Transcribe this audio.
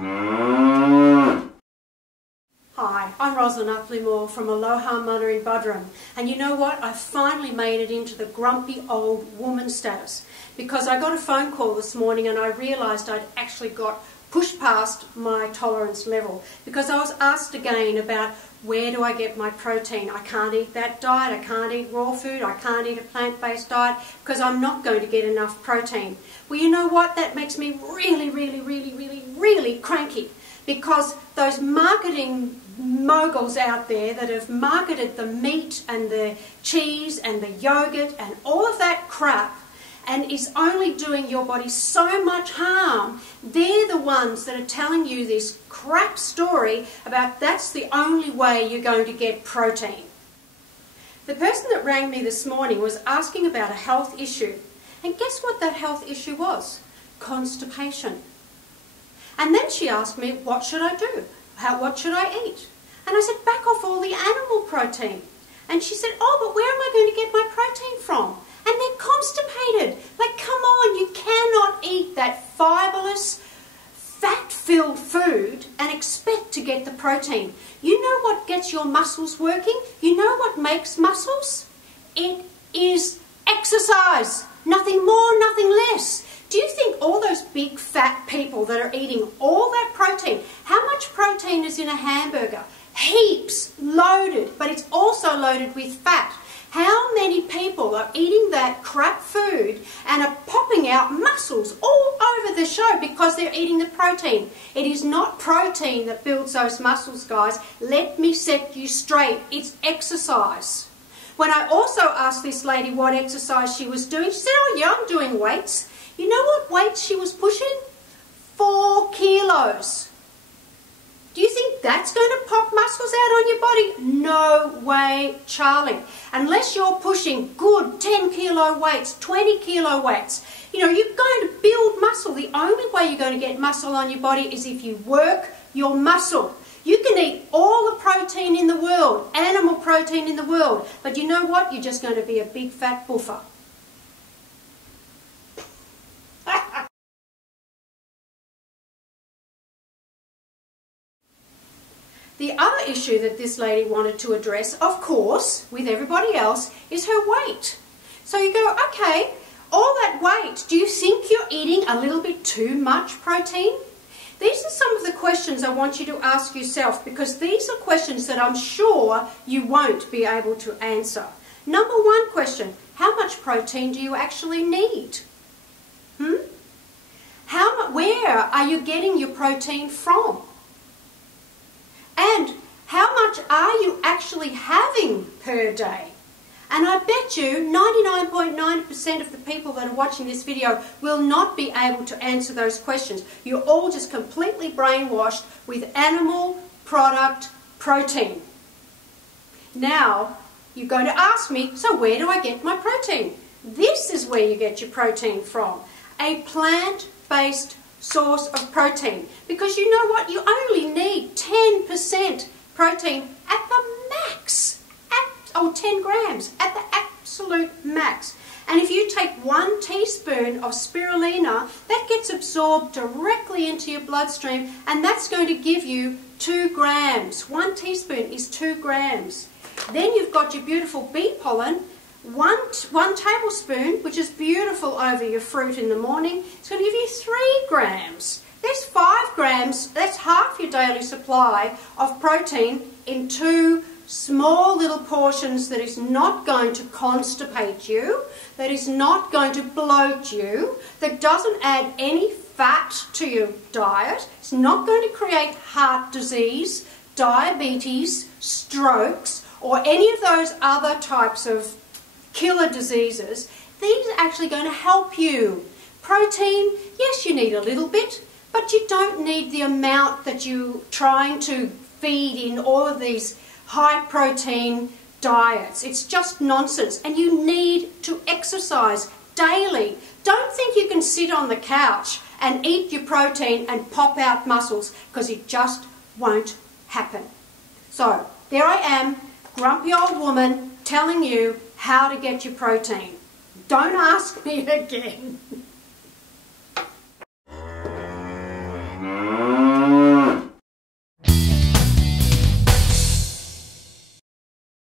Hi, I'm Roslyn Uttleymoore from Aloha Mana in Budrum, and you know what? I finally made it into the grumpy old woman status because I got a phone call this morning and I realised I'd actually got pushed past my tolerance level because I was asked again about where do I get my protein. I can't eat that diet, I can't eat raw food, I can't eat a plant-based diet because I'm not going to get enough protein. Well, you know what? That makes me really cranky because those marketing moguls out there that have marketed the meat and the cheese and the yogurt and all of that crap and is only doing your body so much harm, they're the ones that are telling you this crap story about that's the only way you're going to get protein. The person that rang me this morning was asking about a health issue, and guess what that health issue was? Constipation. And then she asked me, what should I do? What should I eat? And I said, back off all the animal protein. And she said, oh, but where am I going to get my protein from? And they're constipated. Like, come on, you cannot eat that fibrous, fat-filled food and expect to get the protein. You know what gets your muscles working? You know what makes muscles? It is exercise. Nothing more, nothing less. Do you think all those big fat people that are eating all that protein, how much protein is in a hamburger? Heaps, loaded, but it's also loaded with fat. How many people are eating that crap food and are popping out muscles all over the show because they're eating the protein? It is not protein that builds those muscles, guys. Let me set you straight. It's exercise. When I also asked this lady what exercise she was doing, she said, oh yeah, I'm doing weights. You know what weight she was pushing? 4 kilos. Do you think that's going to pop muscles out on your body? No way, Charlie. Unless you're pushing good 10 kilo weights, 20 kilo weights, you know, you're going to build muscle. The only way you're going to get muscle on your body is if you work your muscle. You can eat all the protein in the world, animal protein in the world, but you know what? You're just going to be a big fat buffer. The other issue that this lady wanted to address, of course, with everybody else, is her weight. So you go, okay, all that weight, do you think you're eating a little bit too much protein? These are some of the questions I want you to ask yourself because these are questions that I'm sure you won't be able to answer. Number one question, how much protein do you actually need? Where are you getting your protein from? And how much are you actually having per day? And I bet you 99.9% of the people that are watching this video will not be able to answer those questions. You're all just completely brainwashed with animal product protein. Now, you're going to ask me, so where do I get my protein? This is where you get your protein from. A plant-based source of protein. Because you know what? You only need 10% protein at the max. Or 10 grams at the absolute max. And if you take 1 teaspoon of spirulina, that gets absorbed directly into your bloodstream and that's going to give you 2 grams. 1 teaspoon is 2 grams. Then you've got your beautiful bee pollen, one tablespoon, which is beautiful over your fruit in the morning. It's going to give you 3 grams. There's 5 grams, that's half your daily supply of protein in 2 small little portions that is not going to constipate you, that is not going to bloat you, that doesn't add any fat to your diet, it's not going to create heart disease, diabetes, strokes, or any of those other types of killer diseases. These are actually going to help you. Protein, yes, you need a little bit, but you don't need the amount that you're trying to feed in all of these high protein diets. It's just nonsense, and you need to exercise daily. Don't think you can sit on the couch and eat your protein and pop out muscles, because it just won't happen. So there I am, grumpy old woman, telling you how to get your protein. Don't ask me again.